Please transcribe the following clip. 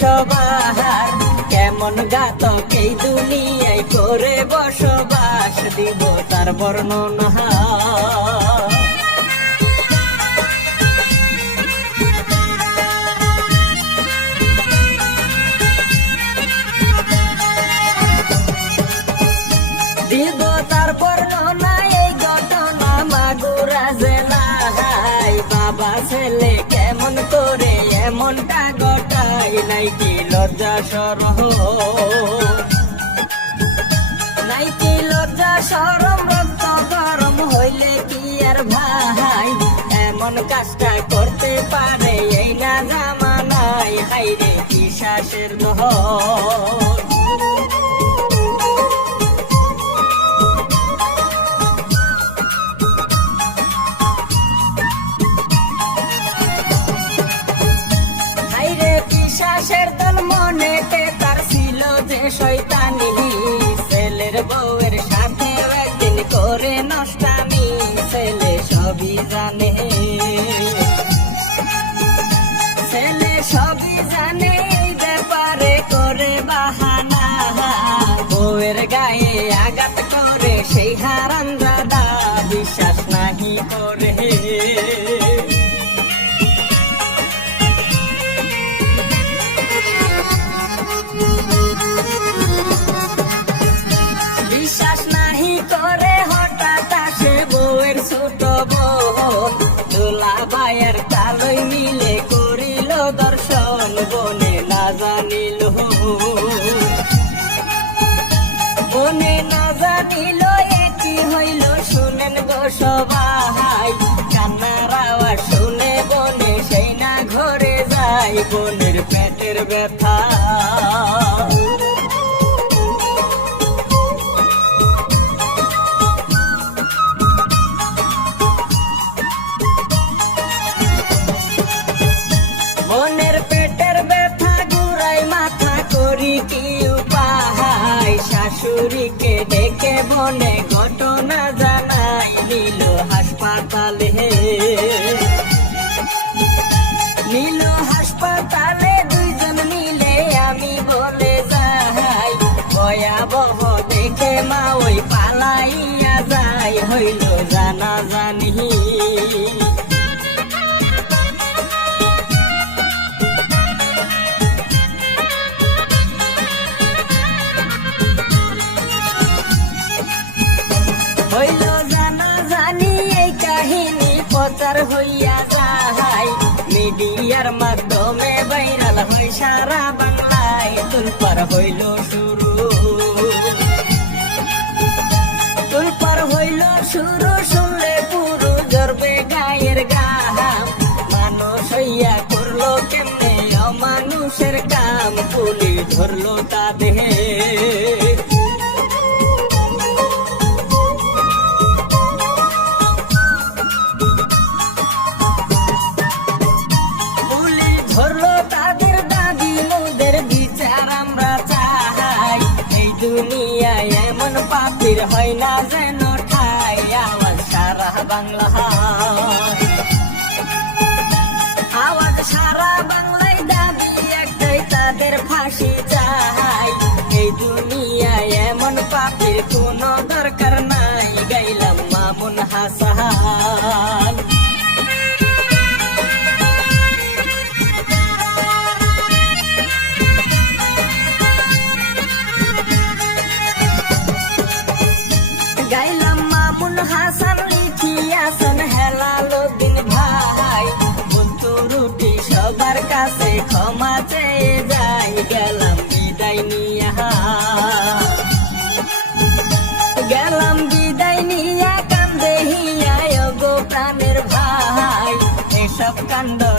সবার। কেমন গাতক এই দুনিয়ায় করে বসবাস দিব তার বর্ণনা। দিব তার বর্ণনা এই ঘটনা মাগুরা বাবা ছেলে কেমন করে এমনটা লজ্জা সরহ নাই কি লজ্জা সরম, রক্ত গরম হইলে কি আর ভাই? এমন কাজটা করতে পারে, এই না জামানায়। হাইরে কি শ্বাসের দহ শয়তানি ছেলের করে সবই জানে। গায়ে আঘাত করে সেই হারান দাদা বিশ্বাস নাহি করে। বনের পেটের ব্যথা। মনের পেটের ব্যথা গুড়াই মাথা করি কি উপায় শাশুড়িকে ডেকে বনে ঘটনা জানাই নিল হাসপাতালে। নিল হইল জানা জানি। হইল জানা জানি, এই কাহিনী প্রচার হইয়া যায় মিডিয়ার মাধ্যমে ভাইরাল হই সারা বাংলায়। তুলপার হইল শুরু শুনলে পুরো জরবে গায়ের গাম মানুষ হইয়া করল কেমনে অমানুষের কাম? পুলিশ ধরলো তাদের। দুনিয়ায় এমন পাপির হয় না যেন সারা বাংলা আওয়াজ সারা বাংলায় দাবি একটাই তাদের ফাঁসি চাই। এই দুনিয়ায় এমন দরকার নাই, গাইলাম মামুন হাসান। গাইলাম মামুন হাসান Afghanistan.